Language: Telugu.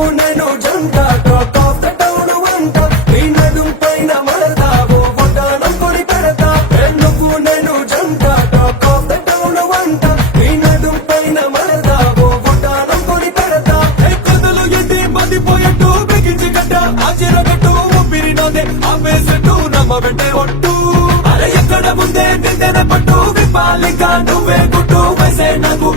నువ్వు నేను జంట టాక్ ఆఫ్ ద టౌన్ వంట నీ నడుం పైన మరదావు వడ్డానం కొని పెడతా నువ్వు నేను జంట టాక్ ఆఫ్ ద టౌన్ వంట నీ నడుం పైన మరదావు వడ్డానం కొని పెడతా కథలు ఎత్తి మదిపోయట్టు బిగించి గడ్డ ఆశ్చర్యగట్టు ఊపిరినోదే ఆపేసట్టు నమ్మ వెంటే ఒట్టు అరే ఎక్కడ ముందే నిందెన పట్టు విపాలిక నువ్వే గుట్టు వసే నాకు